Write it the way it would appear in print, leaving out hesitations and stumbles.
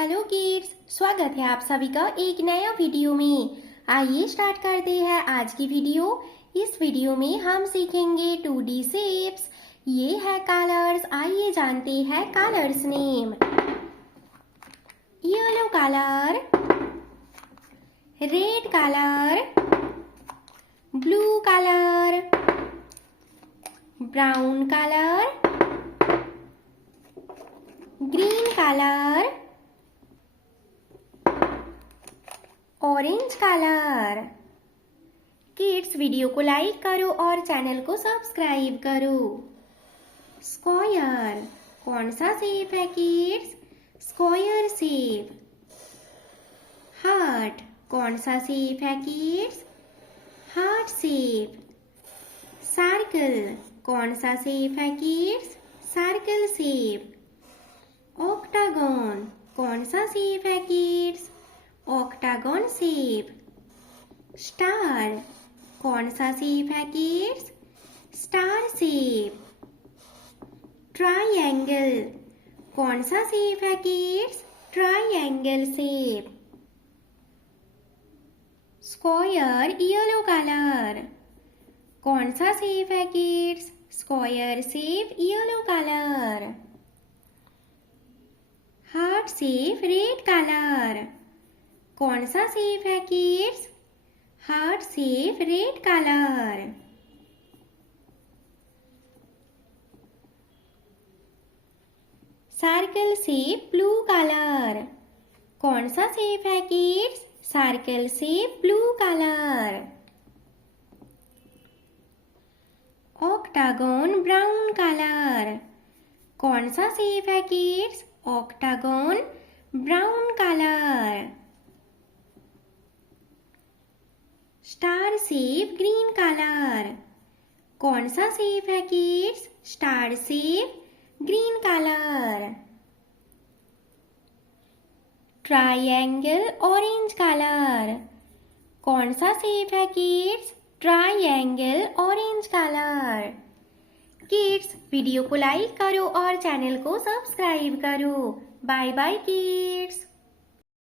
Hello kids, स्वागत है आप सभी का एक नया वीडियो में। आइए स्टार्ट करते हैं आज की वीडियो। इस वीडियो में हम सीखेंगे 2D शेप्स। ये है कलर्स। आइए जानते हैं colours name. Yellow colour, red colour, blue colour, brown colour, green colour, orange colour. Kids video को लाइक करो और चैनल को सब्सक्राइब करो। स्क्वायर, कौन सा शेप है किड्स? Square shape. हार्ट, कौन सा शेप है किड्स? Heart shape. सर्कल, कौन सा शेप है किड्स? Circle shape. ऑक्टागन, कौन सा शेप है किड्स? Octagon shape. स्टार, कौन सा शेप है किड्स? Star shape. ट्रायंगल, कौन सा शेप है kids? Triangle shape. Square, yellow colour, कौन सा शेप है kids? Square shape, yellow colour. Heart shape, red colour, कौन सा शेप है kids? Heart shape, red colour. Circle shape, blue colour, कौन सा शेप है kids? Circle shape, blue colour. Octagon, brown colour, कौन सा शेप है kids? Octagon, brown colour. Star shape, green colour, कौन सा शेप है kids? Star shape, green colour. Triangle, orange colour, कौन सा शेप है kids? Triangle, orange colour. Kids video को लाइक करो और चैनल को सब्सक्राइब करो। Bye bye kids.